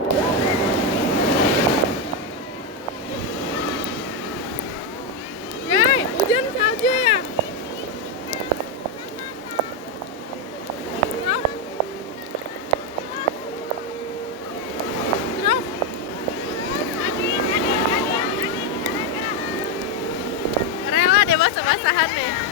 Guys, hujan salju ya? Terus? Terus? Rela deh basah-basahan deh.